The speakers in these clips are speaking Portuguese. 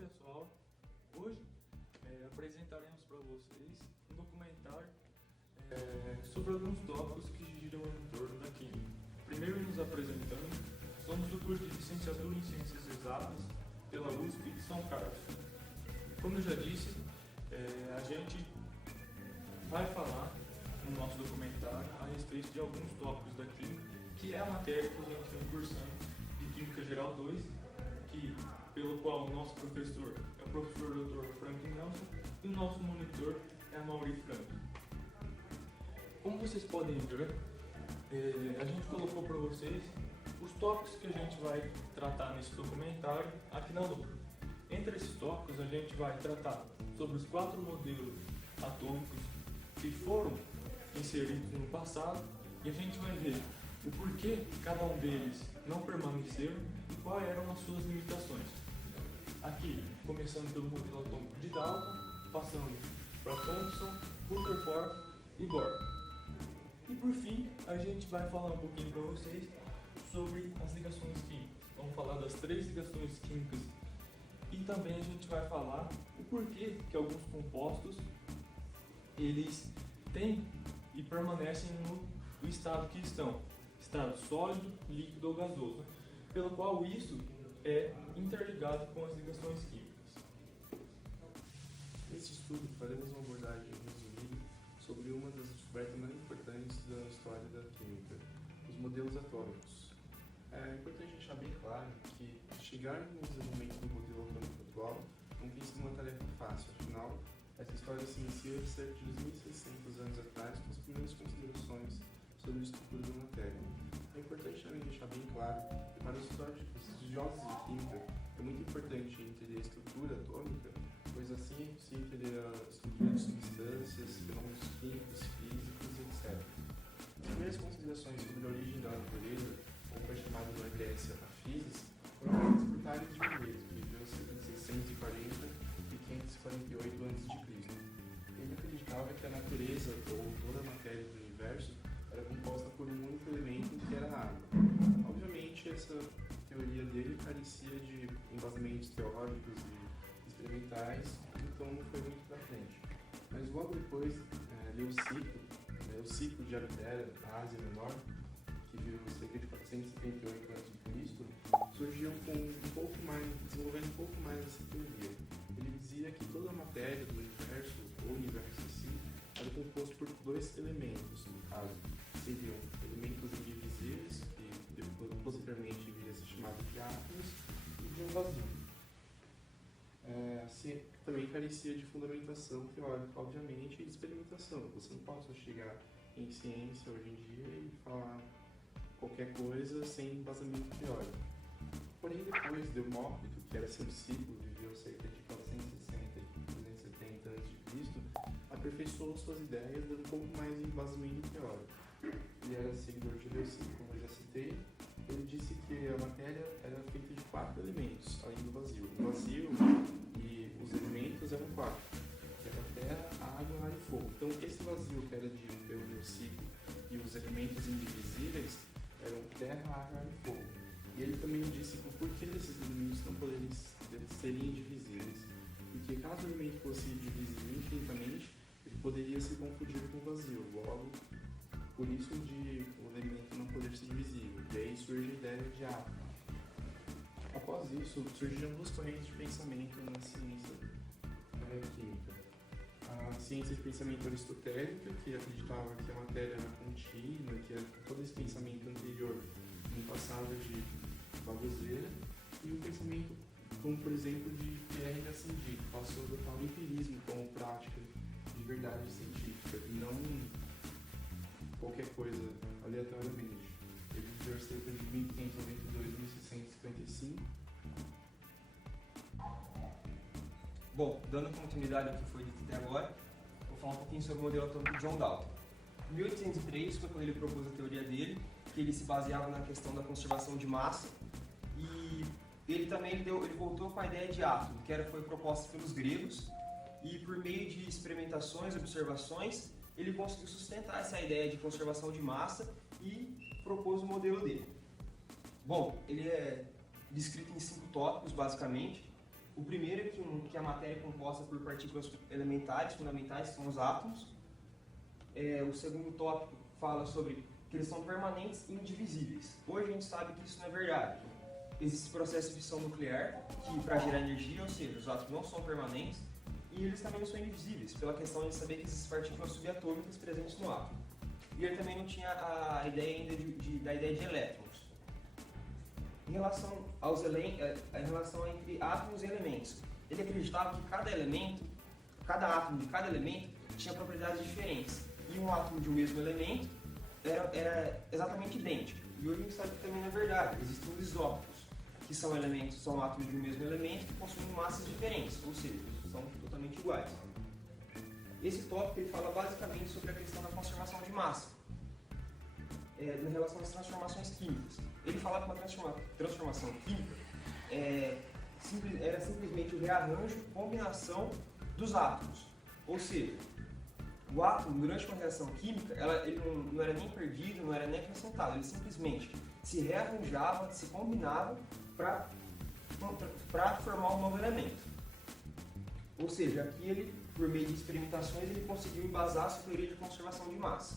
pessoal, hoje apresentaremos para vocês um documentário sobre alguns tópicos que giram em torno da química. Primeiro nos apresentando, somos do curso de Licenciatura em Ciências Exatas pela USP de São Carlos. Como eu já disse, a gente vai falar no nosso documentário a respeito de alguns tópicos da química, que é a matéria que a gente vem cursando de Química Geral 2, pelo qual o nosso professor é o professor Dr. Frank Nelson e o nosso monitor é a Mauri Frank. Como vocês podem ver, a gente colocou para vocês os tópicos que a gente vai tratar nesse documentário aqui na lousa. Entre esses tópicos a gente vai tratar sobre os 4 modelos atômicos que foram inseridos no passado e a gente vai ver o porquê cada um deles não permaneceram e quais eram as suas limitações. Aqui, começando pelo modelo atômico de Dalton, passando para Thomson, Rutherford e Bohr. E por fim, a gente vai falar um pouquinho para vocês sobre as ligações químicas. Vamos falar das 3 ligações químicas e também a gente vai falar o porquê que alguns compostos eles têm e permanecem no estado que estão, estado sólido, líquido ou gasoso, pelo qual isso é interligado com as ligações químicas. Neste estudo, faremos uma abordagem resumida sobre uma das descobertas mais importantes da história da química, os modelos atômicos. É importante deixar bem claro que chegar no desenvolvimento do modelo atômico atual não tem sido uma tarefa fácil, afinal, essa história se inicia cerca de 2.600 anos atrás com as primeiras considerações sobre a estrutura da matéria. É importante também deixar bem claro que para os estudiosos de química é muito importante entender a estrutura atômica, pois assim é possível entender a estrutura de substâncias, fenômenos químicos, físicos, etc. As primeiras considerações sobre a origem da natureza, ou que é chamada na Grécia a Físis, foram feitas por Tales de Mileto, que viveu cerca de 640 e 548 a.C. Ele acreditava que a natureza, ou toda a matéria do universo, era composta por um único elemento que era a água. Obviamente, essa teoria dele carecia de embasamentos teóricos e experimentais, então não foi muito para frente. Mas logo depois, o ciclo de Abdera, na Ásia Menor, que viveu cerca de 478 a.C., surgiu desenvolvendo um pouco mais essa teoria. Ele dizia que toda a matéria do universo, ou o universo em si, era composto por 2 elementos, no caso, seriam elementos indivisíveis, que posteriormente viria a ser chamado de átomos, e de um vazio. Também carecia de fundamentação teórica, obviamente, e de experimentação. Você não pode só chegar em ciência hoje em dia e falar qualquer coisa sem embasamento teórico. Porém, depois, Demócrito, que era seu discípulo, viveu cerca de 460 e 370 a.C., aperfeiçoou suas ideias dando um pouco mais de embasamento teórico. Ele era seguidor de Leucipo, como eu já citei. Ele disse que a matéria era feita de 4 elementos, além do vazio. O vazio e os elementos eram 4, que era a terra, a água, ar e fogo. Então, esse vazio que era dito pelo Leucipo e os elementos indivisíveis eram terra, água, ar e fogo. E ele também disse que o porquê desses elementos não poderiam ser indivisíveis. Porque caso o elemento fosse divisível infinitamente, ele poderia se confundir com o vazio. Logo, por isso de o elemento não poder ser divisível. E aí surge a ideia de átomo. Após isso, surgiram 2 correntes de pensamento na ciência química. A ciência de pensamento aristotélica, que acreditava que a matéria era contínua, que todo esse pensamento anterior não passava de baboseira, e o pensamento, como por exemplo, de Pierre Gassendi, que passou a adotar o empirismo como prática de verdade científica, e não qualquer coisa aleatoriamente. Ele viveu cerca de 1592 a 1655. Bom, dando continuidade ao que foi dito até agora, vou falar um pouquinho sobre o modelo atômico de John Dalton. Em 1803 foi quando ele propôs a teoria dele, que ele se baseava na questão da conservação de massa, e ele também ele voltou com a ideia de átomo, que foi proposta pelos gregos, e por meio de experimentações, observações, ele conseguiu sustentar essa ideia de conservação de massa e propôs o modelo dele. Bom, ele é descrito em 5 tópicos, basicamente. O primeiro é que a matéria é composta por partículas elementares, fundamentais, que são os átomos. O segundo tópico fala sobre que eles são permanentes e indivisíveis. Hoje a gente sabe que isso não é verdade. Existe processo de fissão nuclear, que para gerar energia, ou seja, os átomos não são permanentes, e eles também não são indivisíveis, pela questão de saber que existem partículas subatômicas presentes no átomo. E ele também não tinha a ideia ainda da ideia de elétrons. Em relação entre átomos e elementos, ele acreditava que cada átomo de cada elemento tinha propriedades diferentes. E um átomo de um mesmo elemento era exatamente idêntico. E hoje a gente sabe que também não é verdade. Existem os isótopos, que são átomos de um mesmo elemento que possuem massas diferentes, ou seja, são totalmente iguais. Esse tópico ele fala basicamente sobre a questão da conservação de massa, em relação às transformações químicas. Ele fala que uma transformação química era simplesmente o rearranjo, combinação dos átomos. Ou seja, o átomo, durante uma reação química, ele não era nem perdido, não era nem acrescentado, ele simplesmente se rearranjava, se combinava para formar um novo elemento. Ou seja, aqui por meio de experimentações, ele conseguiu embasar a sua teoria de conservação de massa.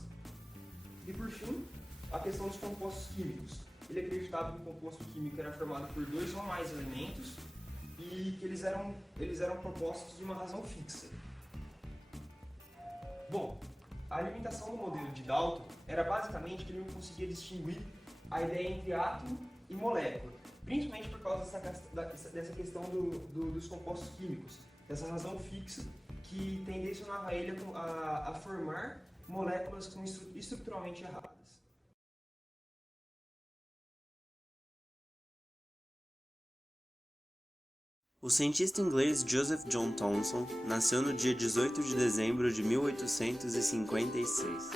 E por fim, a questão dos compostos químicos. Ele acreditava que o composto químico era formado por 2 ou mais elementos e que eles eram propostos de uma razão fixa. Bom, a limitação do modelo de Dalton era basicamente que ele não conseguia distinguir a ideia entre átomo e molécula, principalmente por causa dessa questão dos compostos químicos, dessa razão fixa que tendencionava ele a formar moléculas estruturalmente erradas. O cientista inglês Joseph John Thomson nasceu no dia 18 de dezembro de 1856.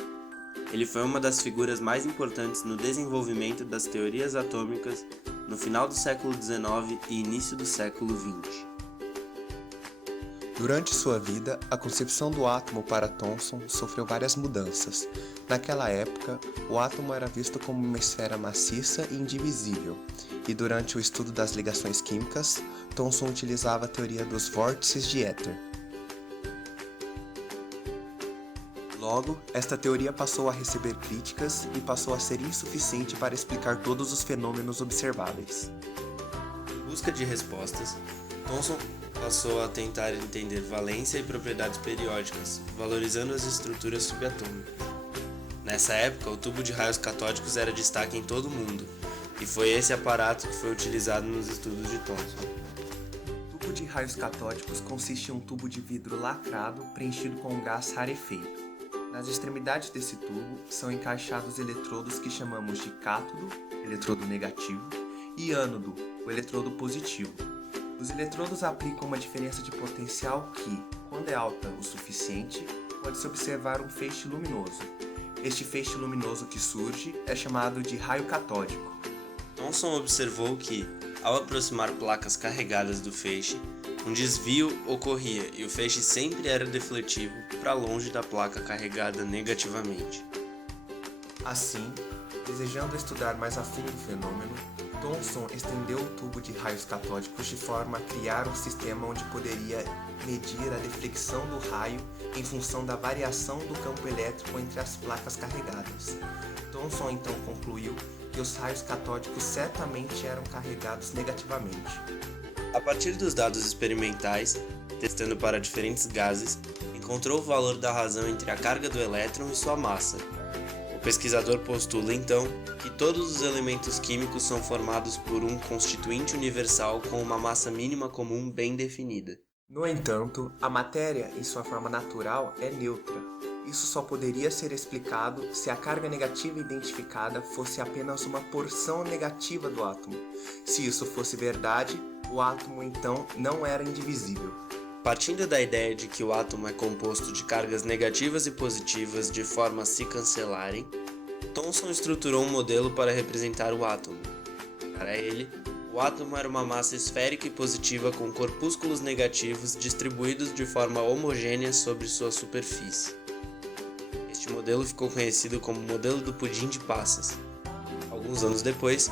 Ele foi uma das figuras mais importantes no desenvolvimento das teorias atômicas no final do século XIX e início do século XX. Durante sua vida, a concepção do átomo para Thomson sofreu várias mudanças. Naquela época, o átomo era visto como uma esfera maciça e indivisível, e durante o estudo das ligações químicas, Thomson utilizava a teoria dos vórtices de éter. Logo, esta teoria passou a receber críticas e passou a ser insuficiente para explicar todos os fenômenos observáveis. Em busca de respostas, Thomson passou a tentar entender valência e propriedades periódicas, valorizando as estruturas subatômicas. Nessa época, o tubo de raios catódicos era destaque em todo o mundo, e foi esse aparato que foi utilizado nos estudos de Thomson. O tubo de raios catódicos consiste em um tubo de vidro lacrado preenchido com um gás rarefeito. Nas extremidades desse tubo são encaixados eletrodos que chamamos de cátodo, eletrodo negativo, e ânodo, o eletrodo positivo. Os eletrodos aplicam uma diferença de potencial que, quando é alta o suficiente, pode-se observar um feixe luminoso. Este feixe luminoso que surge é chamado de raio catódico. Thomson observou que, ao aproximar placas carregadas do feixe, um desvio ocorria e o feixe sempre era defletivo para longe da placa carregada negativamente. Assim, desejando estudar mais a fundo o fenômeno, Thomson estendeu o tubo de raios catódicos de forma a criar um sistema onde poderia medir a deflexão do raio em função da variação do campo elétrico entre as placas carregadas. Thomson então concluiu que os raios catódicos certamente eram carregados negativamente. A partir dos dados experimentais, testando para diferentes gases, encontrou o valor da razão entre a carga do elétron e sua massa. O pesquisador postula então que todos os elementos químicos são formados por um constituinte universal com uma massa mínima comum bem definida. No entanto, a matéria, em sua forma natural, é neutra. Isso só poderia ser explicado se a carga negativa identificada fosse apenas uma porção negativa do átomo. Se isso fosse verdade, o átomo então não era indivisível. Partindo da ideia de que o átomo é composto de cargas negativas e positivas de forma a se cancelarem, Thomson estruturou um modelo para representar o átomo. Para ele, o átomo era uma massa esférica e positiva com corpúsculos negativos distribuídos de forma homogênea sobre sua superfície. Este modelo ficou conhecido como modelo do pudim de passas. Alguns anos depois,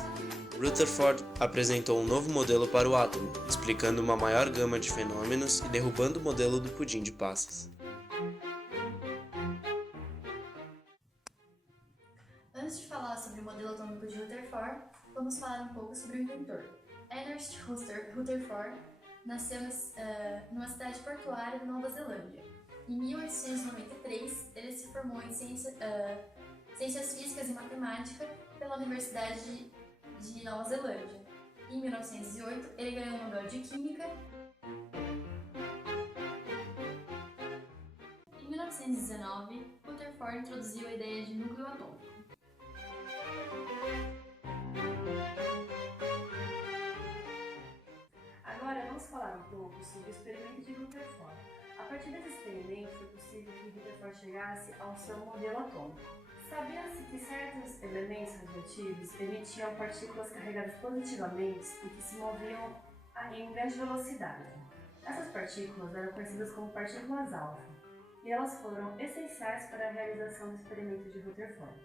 Rutherford apresentou um novo modelo para o átomo, explicando uma maior gama de fenômenos e derrubando o modelo do pudim de passas. Antes de falar sobre o modelo atômico de Rutherford, vamos falar um pouco sobre o inventor. Ernest Rutherford nasceu numa cidade portuária da Nova Zelândia. Em 1893, ele se formou em ciências físicas e matemática pela Universidade de Nova Zelândia. Em 1908, ele ganhou o Nobel de Química. Em 1919, Rutherford introduziu a ideia de núcleo atômico. Agora vamos falar um pouco sobre o experimento de Rutherford. A partir desse experimento foi possível que Rutherford chegasse ao seu modelo atômico. Sabia-se que certos elementos radioativos emitiam partículas carregadas positivamente e que se moviam em grande velocidade. Essas partículas eram conhecidas como partículas alfa, e elas foram essenciais para a realização do experimento de Rutherford.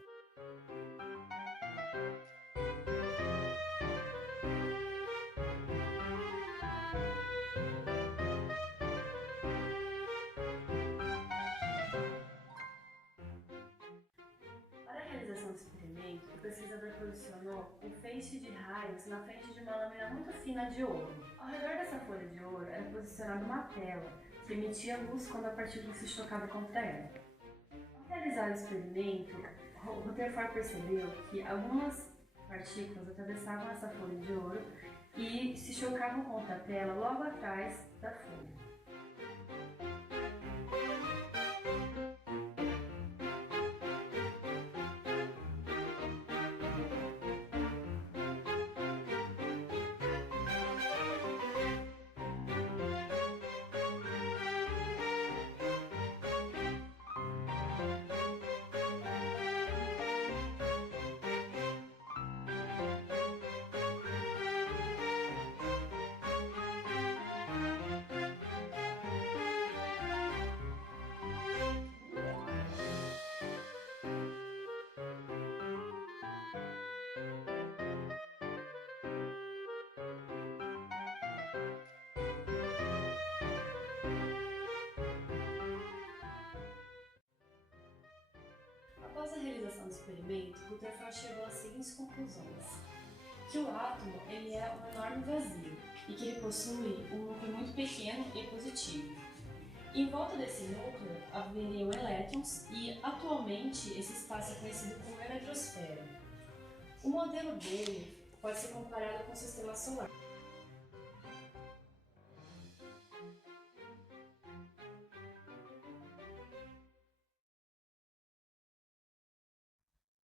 Do experimento, o pesquisador posicionou um feixe de raios na frente de uma lâmina muito fina de ouro. Ao redor dessa folha de ouro era posicionada uma tela que emitia luz quando a partícula se chocava contra ela. Ao realizar o experimento, Rutherford percebeu que algumas partículas atravessavam essa folha de ouro e se chocavam contra a tela logo atrás da folha. Após a realização do experimento, Rutherford chegou às seguintes conclusões: que o átomo ele é um enorme vazio e que ele possui um núcleo muito pequeno e positivo. Em volta desse núcleo haveriam elétrons e, atualmente, esse espaço é conhecido como eletrosfera. O modelo dele pode ser comparado com o sistema solar.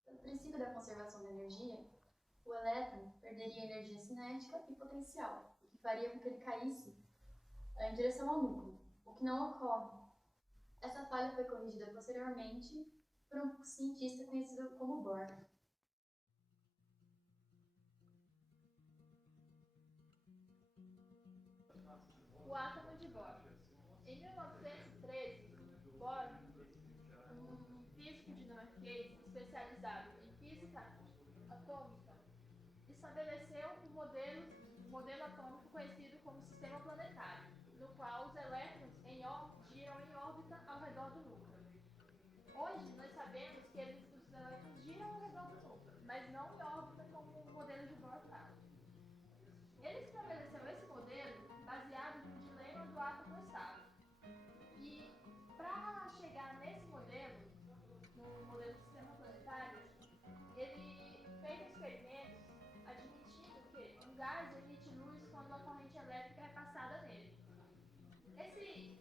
No princípio da conservação da energia, o elétron perderia energia cinética e potencial, o que faria com que ele caísse em direção ao núcleo, o que não ocorre. Essa falha foi corrigida posteriormente por um cientista conhecido como Bohr. O átomo de Bohr. Em 1913, Bohr, um físico dinamarquês especializado em física atômica, estabeleceu um modelo atômico conhecido como sistema planetário, no qual os elétrons giram em órbita ao redor do núcleo. Hoje, nós sabemos que os elétrons giram ao redor do núcleo, mas não em órbita como o modelo de Bohr fala. Ele estabeleceu esse modelo baseado no dilema do átomo estável. E para chegar nesse modelo, no modelo do sistema planetário, ele fez experimentos admitindo que um gás emite luz quando a corrente elétrica é passada nele. Esse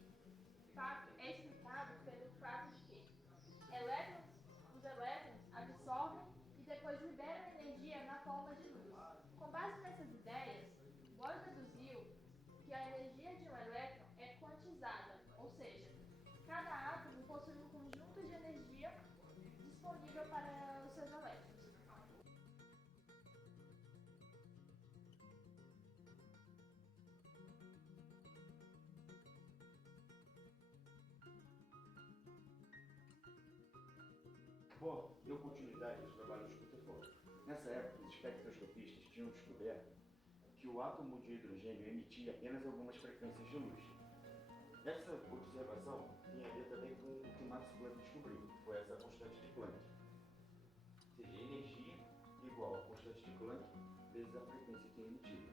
fato é explicado pelo fato de que os elétrons absorvem e depois liberam energia na forma de luz. Com base nessas ideias, Bohr deduziu que a energia de um elétron é quantizada, ou seja, cada átomo possui um conjunto de energia disponível para os seus elétrons. Bom, deu continuidade aos trabalhos de Rutherford. Nessa época, os espectroscopistas tinham descoberto que o átomo de hidrogênio emitia apenas algumas frequências de luz. Essa observação tem a ver também com o que Max Planck descobriu, que foi essa constante de Planck. Ou seja, energia igual a constante de Planck vezes a frequência que é emitida.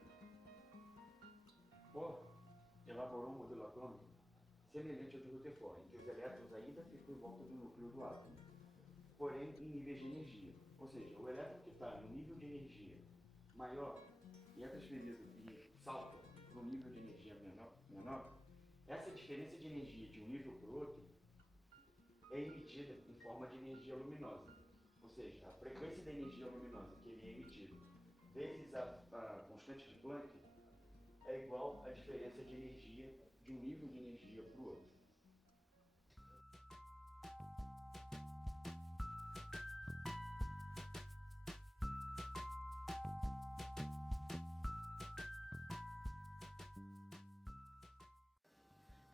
Bohr elaborou um modelo atômico semelhante ao de Rutherford, em que os elétrons ainda ficam em volta do núcleo do átomo, porém em níveis de energia. Ou seja, o elétron que está no nível de energia maior e é transferido e salta para um nível de energia menor, essa diferença de energia de um nível para o outro é emitida em forma de energia luminosa. Ou seja, a frequência da energia luminosa que ele é emitido vezes a constante de Planck é igual à diferença de energia de um nível de energia para o outro.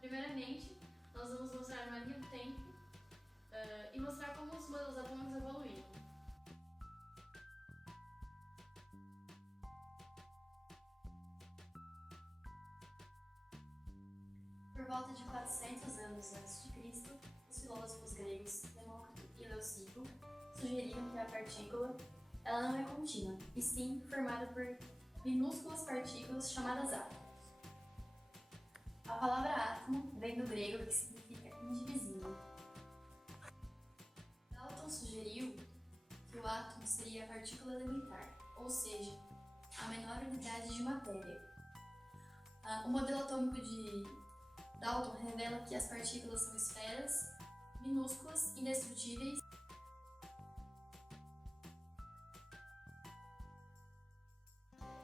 Primeiramente, nós vamos mostrar uma linha do tempo e mostrar como os modelos atômicos evoluíram. Por volta de 400 anos antes de Cristo, os filósofos gregos Demócrito e Leucipo sugeriram que a partícula ela não é contínua, e sim formada por minúsculas partículas chamadas átomos. A palavra átomo vem do grego que significa indivisível. Dalton sugeriu que o átomo seria a partícula elementar, ou seja, a menor unidade de matéria. O modelo atômico de Dalton revela que as partículas são esferas minúsculas, indestrutíveis.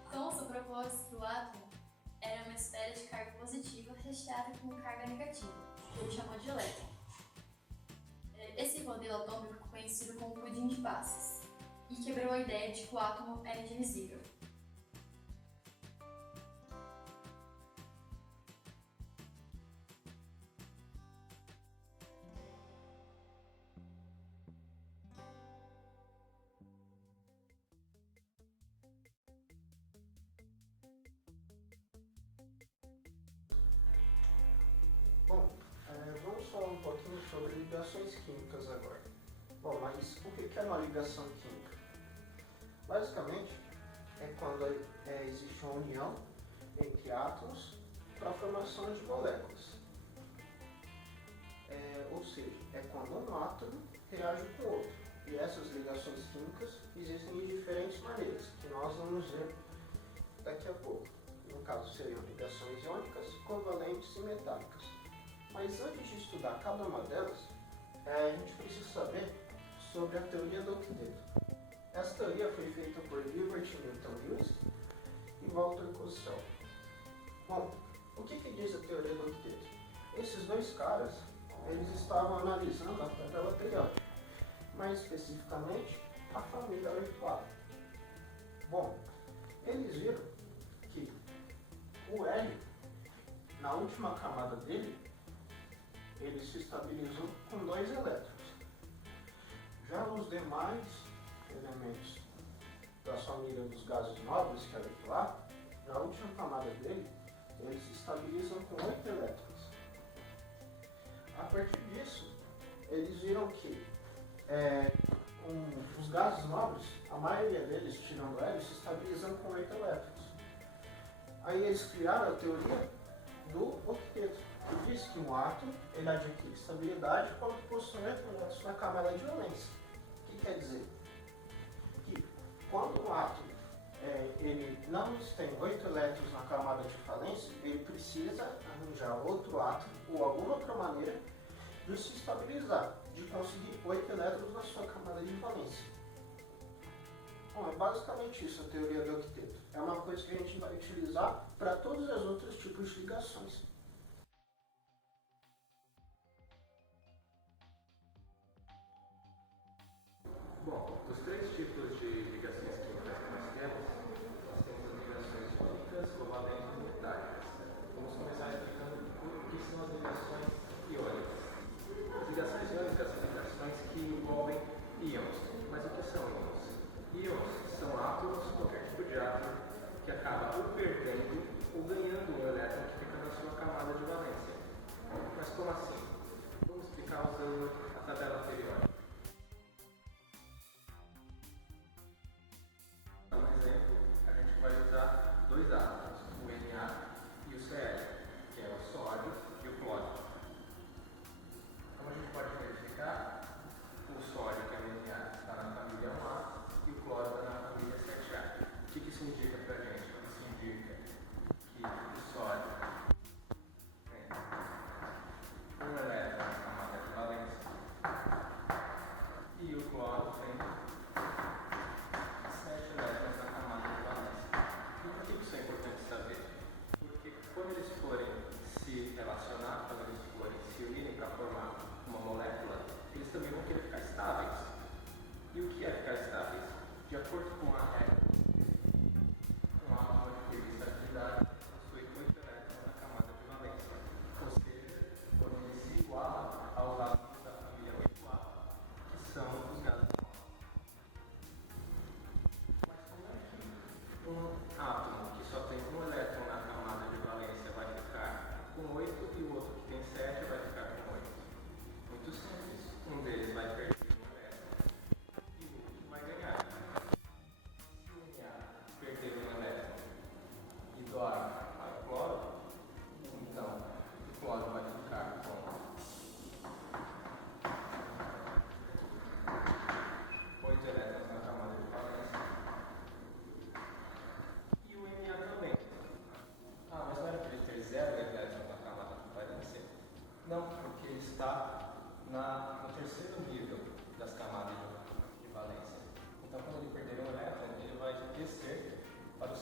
Então, o propósito do átomo era uma esfera de carga positiva recheada com carga negativa, que ele chamou de elétron. Esse modelo atômico ficou conhecido como pudim de passas e quebrou a ideia de que o átomo era indivisível. Bom, vamos falar um pouquinho sobre ligações químicas agora. Bom, mas o que é uma ligação química? Basicamente, é quando existe uma união entre átomos para a formação de moléculas. Ou seja, é quando um átomo reage com o outro. E essas ligações químicas existem de diferentes maneiras, que nós vamos ver daqui a pouco. No caso, seriam ligações iônicas, covalentes e metálicas. Mas antes de estudar cada uma delas, a gente precisa saber sobre a teoria do octeto. Essa teoria foi feita por Gilbert Newton Lewis e Walter Kussel. Bom, o que diz a teoria do octeto? Esses dois caras, eles estavam analisando a tabela periódica, mais especificamente a família virtual. Bom, eles viram que o hélio, na última camada dele, ele se estabilizou com 2 elétrons. Já os demais elementos da família dos gases nobres, que é virtual, na última camada dele, eles se estabilizam com 8 elétrons. A partir disso, eles viram que os gases nobres, a maioria deles, tirando o hélio, se estabilizam com 8 elétrons. Aí eles criaram a teoria do octeto, que diz que um átomo ele adquire estabilidade quando possui eletrons na camada de valência. O que quer dizer? Que quando um átomo ele não tem 8 elétrons na camada de valência, ele precisa arranjar outro átomo ou alguma outra maneira de se estabilizar, de conseguir 8 elétrons na sua camada de valência. Bom, é basicamente isso a teoria do octeto. É uma coisa que a gente vai utilizar para todos os outros tipos de ligações. Bom, dos 3 tipos de ligações químicas que nós temos as ligações iônicas, covalentes e metálicas. Vamos começar explicando o que são as ligações iônicas. As ligações iônicas são ligações que envolvem íons. Mas o que são íons? Íons são átomos, qualquer tipo de átomo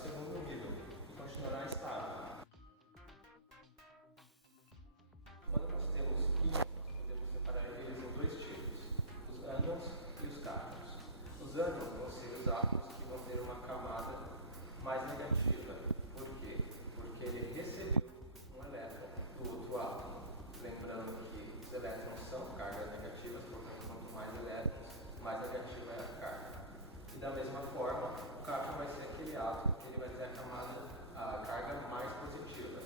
segundo nível e continuará estável. Quando nós temos íons, nós podemos separar eles em dois tipos, os ânions e os cátions. Os ânions vão ser os átomos que vão ter uma camada mais negativa. Por quê? Porque ele recebeu um elétron do outro átomo. Lembrando que os elétrons são cargas negativas, portanto, quanto mais elétrons, mais negativa é a carga. E da mesma forma, o cátion vai ser aquele átomo que ele vai ter a carga mais positiva.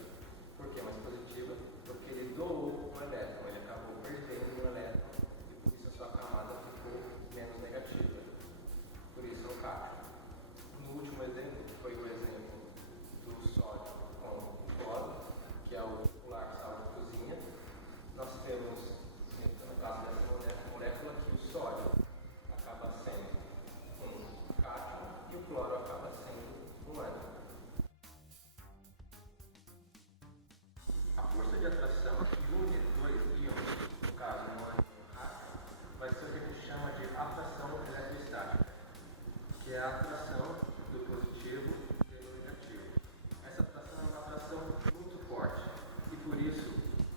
Por que mais positiva? Porque ele doou um elétron, ele acabou perdendo um elétron e por isso a sua camada ficou menos negativa. Por isso é o cátion. No último exemplo, que foi o exemplo do sódio com o cloro, que é o popular sal de cozinha, nós temos, no caso dessa molécula, que o sódio acaba sendo um cátion e o cloro acaba sendo um ânion. A força de atração que une dois íons, no caso um ânion e um cátion, vai ser o que a gente chama de atração eletrostática, que é a atração do positivo pelo negativo. Essa atração é uma atração muito forte e por isso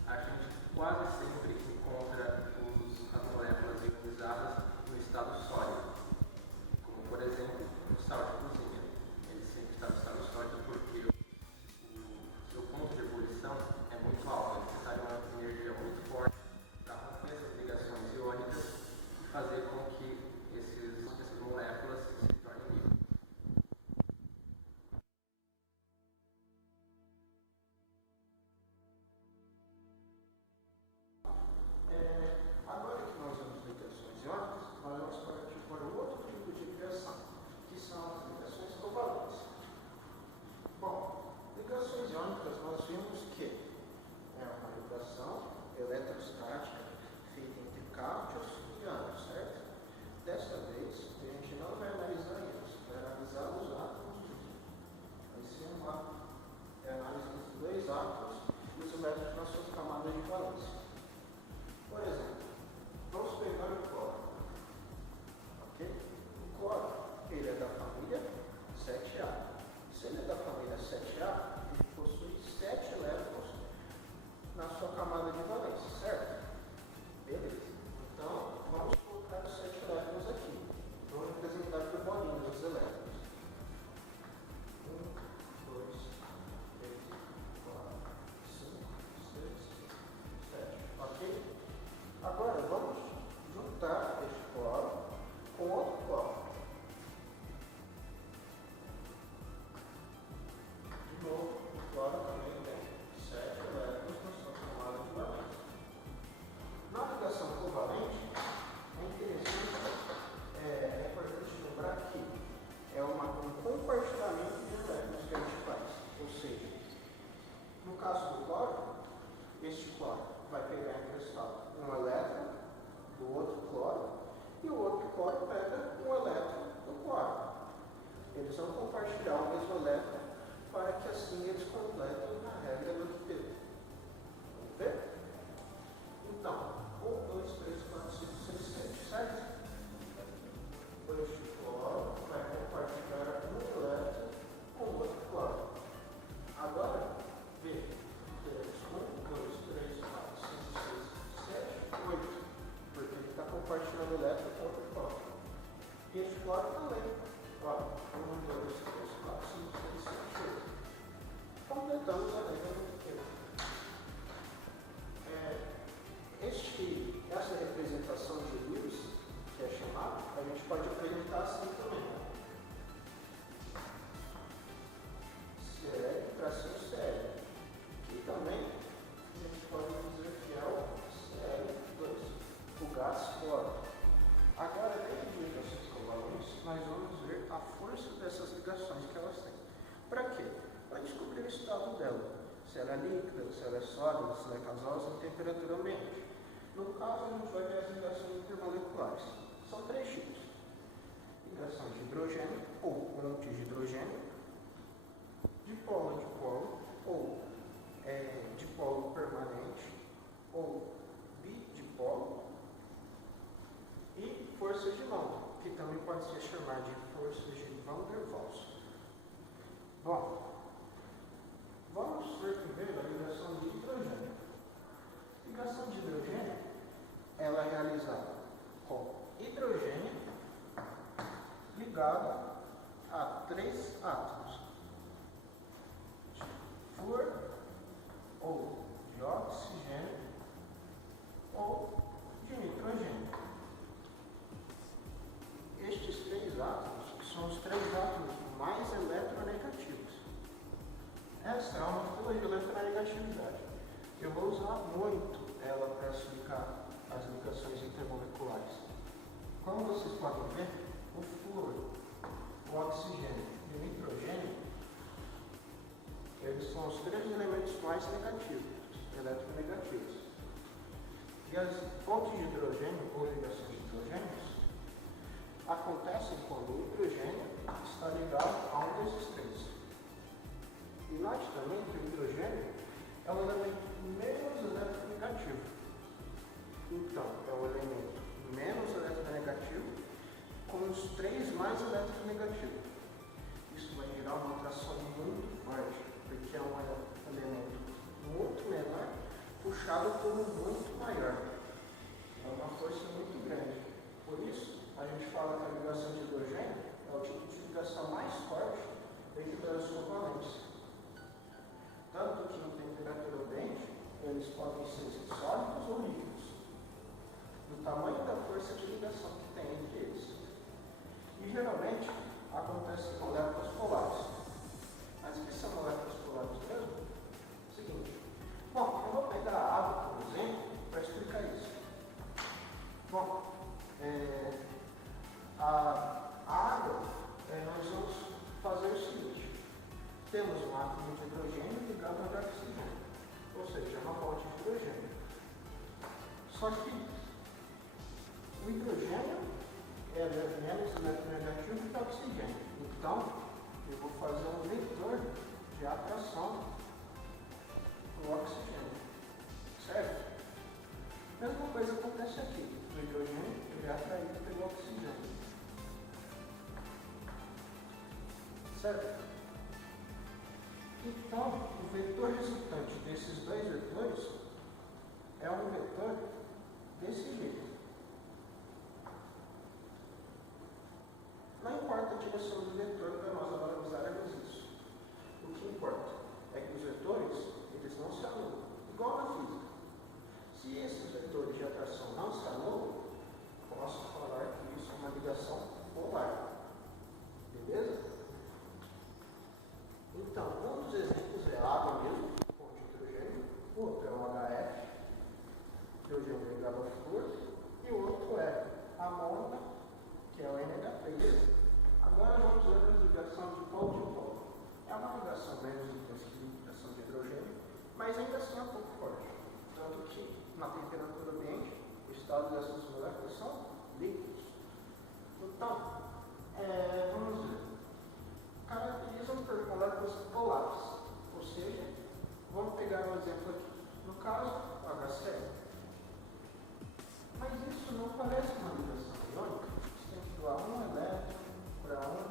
a gente quase sempre encontra as moléculas ionizadas no estado sólido, como por exemplo o sal de cozinha. Ele sempre está no estado sólido porque o seu ponto de ebulição é muito alto, é necessário uma energia muito forte para romper essas ligações iônicas e fazer com que essas moléculas se tornem livres. Agora que nós vemos ligações iônicas, nós vamos partir para um outro tipo de ligação, que são as ligações covalentes. Bom, ligações iônicas nós vimos que é uma ligação eletrostática feita entre cátions e ânions, certo? Dessa vez, a gente não vai analisar íons, vai analisar os átomos. Vai ser uma análise dos dois átomos e os elétrons nas suas camadas de valência. Por exemplo, vamos pegar o cloro. Ok? O cloro, ele é da família 7A. Se ele é da família 7A, ele possui 7 elétrons na sua camada de valência, certo? Beleza. Então, vamos colocar os 7 elétrons aqui. Vou representar por bolinhas os elétrons. 1, 2, 3, 4, 5, 6, 7. Ok? Agora, vamos juntar este cloro com outro cloro. De novo, o cloro também tem 7 elétrons na sua camada de valência. Na ligação covalente, é interessante, é importante lembrar que é um compartilhamento de elétrons que a gente faz. Ou seja, no caso do cloro, este cloro vai pegar emprestado um elétron do outro cloro e o outro cloro pega um elétron do cloro. Eles vão compartilhar o mesmo elétron para que assim eles completem a regra do octeto. Vamos ver? Então, 1, 2, 3, 4, 5, 6, 7, certo? Este cloro vai compartilhar um elétron com o outro cloro. Agora, veja. 1, 2, 3, 4, 5, 6, 7, 8. Porque ele está compartilhando o elétron com outro cloro. E este cloro também. Olha, 1, 2, 3, 4, 5, 6, 7, 8. Completamos a regra do octeto. Essa representação de Lewis, que é chamada, a gente pode apresentar assim também. Série tracinho série. E também a gente pode dizer que é o Cl2, o gás cloro. Agora, dentro de ligações covalentes, nós vamos ver a força dessas ligações que elas têm. Para quê? Para descobrir o estado dela. Se ela é líquida, se ela é sólida, se ela é gasosa, em temperatura ambiente. No caso, a gente vai ver as ligações intermoleculares. São 3 tipos. Ligação de hidrogênio ou pontes de hidrogênio, dipolo-dipolo ou dipolo permanente ou bidipolo e forças de London, que também pode ser chamada de forças de Van der Waals. Bom, vamos ver primeiro a ligação de hidrogênio. A ligação de hidrogênio ela é realizada com hidrogênio ligado a 3 átomos de flúor ou de oxigênio ou de nitrogênio. Estes 3 átomos são os 3 átomos mais eletronegativos. Essa é uma metodologia de eletronegatividade. Eu vou usar muito ela para explicar as ligações intermoleculares. Como vocês podem ver, o flúor, o oxigênio e o nitrogênio, eles são os 3 elementos mais negativos, eletronegativos. E as pontes de hidrogênio, ou ligações de hidrogênios, acontecem quando o hidrogênio está ligado a um desses 3. E note também que o hidrogênio é um elemento menos eletronegativo. Então, é um elemento menos eletronegativo com os 3 mais eletronegativos. Isso vai gerar uma atração muito forte, porque é um elemento muito menor puxado por um muito maior. É uma força muito grande. Por isso, a gente fala que a ligação de hidrogênio é o tipo de ligação mais forte entre os covalentes. Tanto que em temperatura ambiente, eles podem ser sólidos ou líquidos, do tamanho da força de ligação que tem entre eles. E geralmente acontece com moléculas polares. Mas o que são moléculas polares mesmo? É o seguinte. Bom, eu vou pegar a água, por exemplo, para explicar isso. Bom, a água, nós vamos fazer o seguinte. Temos um átomo de hidrogênio ligado ao de oxigênio, ou seja, uma ponte de hidrogênio. Só que o hidrogênio é menos eletronegativo que o oxigênio. Então, eu vou fazer um vetor de atração do oxigênio. Certo? Mesma coisa acontece aqui. O hidrogênio ele é atraído pelo oxigênio. Certo? Então, o vetor resultante desses 2 vetores é um vetor desse jeito. Não importa a direção do vetor para nós analisarmos isso. O que importa é que os vetores, eles não se anulam, igual na física. Se esses vetores de atração não se anulam, posso falar que isso é uma ligação polar. Beleza? Então, um dos exemplos é a água mesmo, ponto de hidrogênio, o outro é o HF, hidrogênio ligado ao flúor, e o outro é a amônia, que é o NH3. Agora vamos ver a ligação de polo de polo. É uma ligação menos intensa que a ligação de hidrogênio, mas ainda assim é um pouco forte. Tanto que, na temperatura ambiente, o estado dessas moléculas são líquidos. Então, vamos ver. Caracterizam por moléculas polares, ou seja, vamos pegar um exemplo aqui. No caso, o HCl. Mas isso não parece uma ligação iônica. Você tem que doar um elétron para um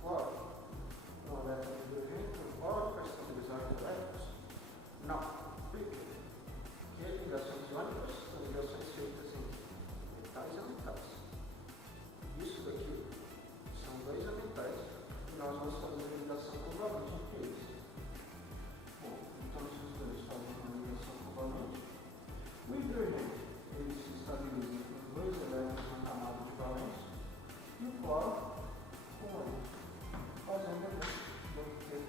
cloro. Um elétron de hidrogênio para um cloro para estabilizar os elétrons. Não. Por quê? Porque ligações iônicas são ligações feitas em metais e metais. Isso daqui são 2 metais e nós vamos fazer a ligação covalente entre eles. Bom, então esses 2 fazem uma ligação covalente. O hidrogênio ele se estabiliza com 2 elétrons na camada de valência e o cloro com 8, fazendo a gente obter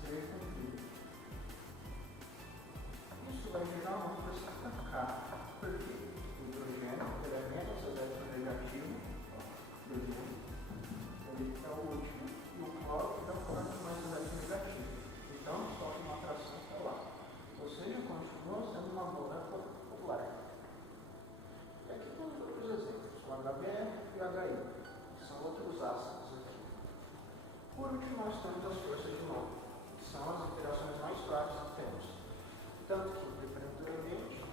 ser efetivo. Isso vai gerar uma força K, porque o hidrogênio ele é menos eletronegativo, ele é o último, e o cloro é o forma mais eletronegativo. Então, sofre uma atração polar. Ou seja, continua sendo uma molécula polar. E aqui temos outros exemplos, o HBr e o HI, que são outros ácidos aqui. Por último, nós temos as forças de mão, que são as interações mais suaves que temos. Tanto que, em temperatura ambiente,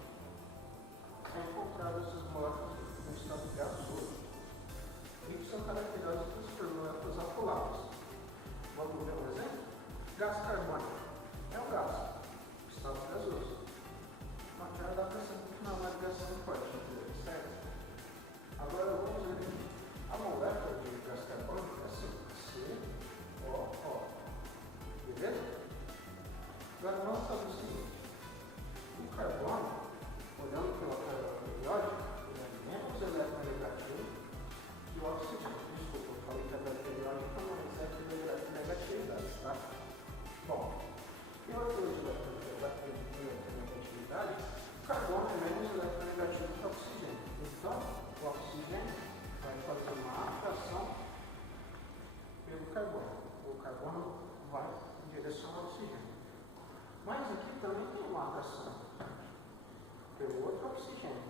oxigênio.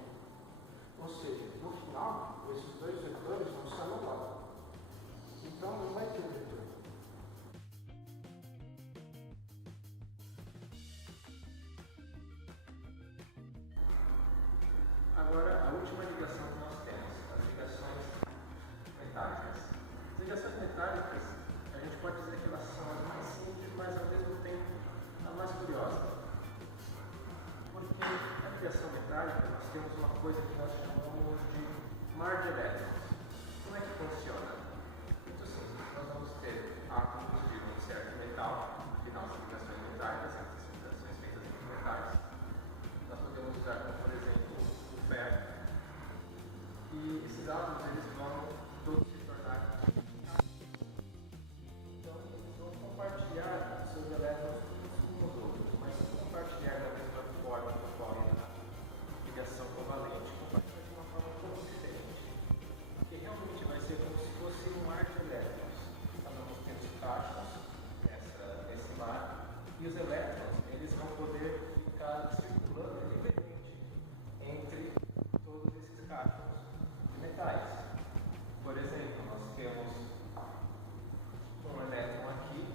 Ou seja, no final, esses dois vetores vão se anular. Então não vai ter vetor. Agora, a última ligação que nós temos, as ligações metálicas. As ligações metálicas, a gente pode dizer que elas são as mais simples, mas ao mesmo tempo a mais curiosa. Porque na ligação metálica nós temos uma coisa que nós chamamos de mar de elétrons. Como é que funciona? Muito simples, nós vamos ter átomos de um certo metal, afinal são ligações metálicas, são ligações feitas entre metais. Nós podemos usar como, por exemplo, o ferro. E esses átomos eles vão todos se tornar. Então eles vão compartilhar seus elétrons uns com os outros, mas não compartilhar da mesma forma que ocorre na ligação covalente. Compartilhar de uma forma um pouco diferente. Porque realmente vai ser como se fosse um mar de elétrons. Nós vamos ter os cátions nesse mar, e os elétrons eles vão poder ficar circulando livremente entre todos esses cátions de metais. Por exemplo, nós temos um elétron aqui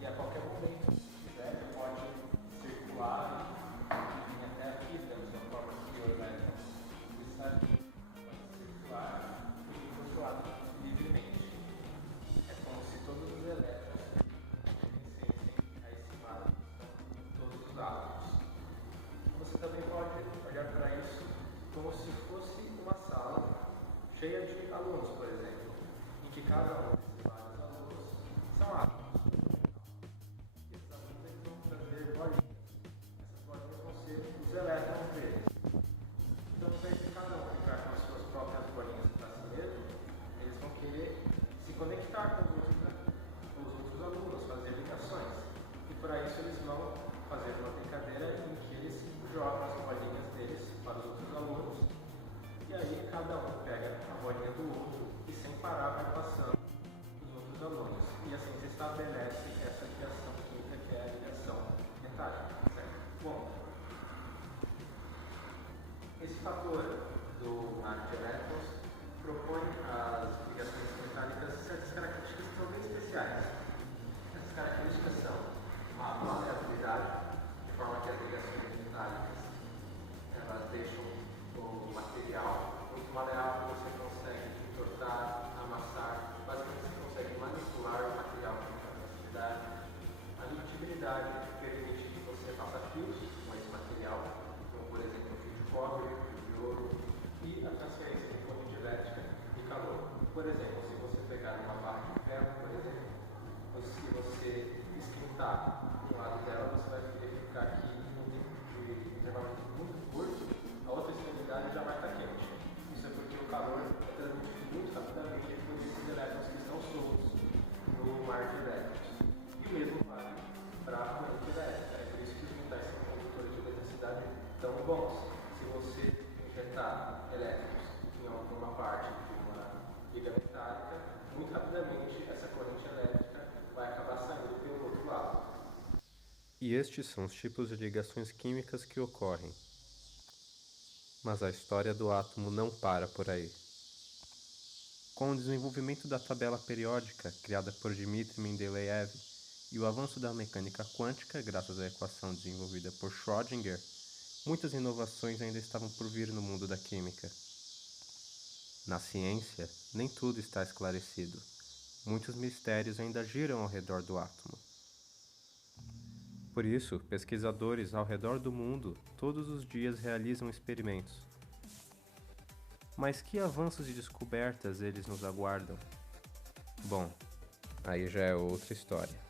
e a qualquer momento, se quiser, ele pode circular e vir até aqui, temos uma forma que o elétron está aqui, pode circular e vir para o outro lado livremente. É como se todos os elétrons pertencessem a esse mar, todos os átomos. Você também pode olhar para isso como se fosse uma sala cheia de alunos, por exemplo, em que cada um desses vários alunos são átomos. E esses alunos eles vão trazer bolinhas. Essas bolinhas vão ser os elétrons deles. Então, ao invés de cada um ficar com as suas próprias bolinhas para si mesmo, eles vão querer se conectar com os outros alunos, fazer ligações. E para isso eles vão fazer uma brincadeira em que eles jogam as bolinhas deles para os outros alunos. E aí cada um pega a bolinha do outro e sem parar vai passando os outros alunos. E assim se estabelece essa ligação química que é a ligação metálica, certo? Bom, esse fator do mar de elétrons propõe às ligações metálicas certas características que são bem especiais. Essas características são a maleabilidade, de forma que as ligações metálicas elas deixam o material muito maleável, você consegue entortar, amassar, basicamente você consegue manipular o material com facilidade. A dutibilidade permite que você faça fios com esse material, como por exemplo o fio de cobre, o fio de ouro, e a transferência de corrente elétrica e calor. Por exemplo, se você pegar uma barra de ferro, por exemplo, se você esquentar um lado dela, você vai verificar que em um tempo de intervalo muito curto, a outra extremidade já vai estar quente. Isso é porque o calor é transmitido muito rapidamente por esses elétrons que estão soltos no mar de elétrons. E o mesmo vale para a corrente elétrica. É por isso que os metais são condutores de eletricidade tão bons. Se você injetar elétrons em alguma parte de uma liga metálica, muito rapidamente essa corrente elétrica vai acabar saindo pelo outro lado. E estes são os tipos de ligações químicas que ocorrem. Mas a história do átomo não para por aí. Com o desenvolvimento da tabela periódica, criada por Dmitri Mendeleev, e o avanço da mecânica quântica, graças à equação desenvolvida por Schrödinger, muitas inovações ainda estavam por vir no mundo da química. Na ciência, nem tudo está esclarecido. Muitos mistérios ainda giram ao redor do átomo. Por isso, pesquisadores ao redor do mundo todos os dias realizam experimentos. Mas que avanços e descobertas eles nos aguardam? Bom, aí já é outra história.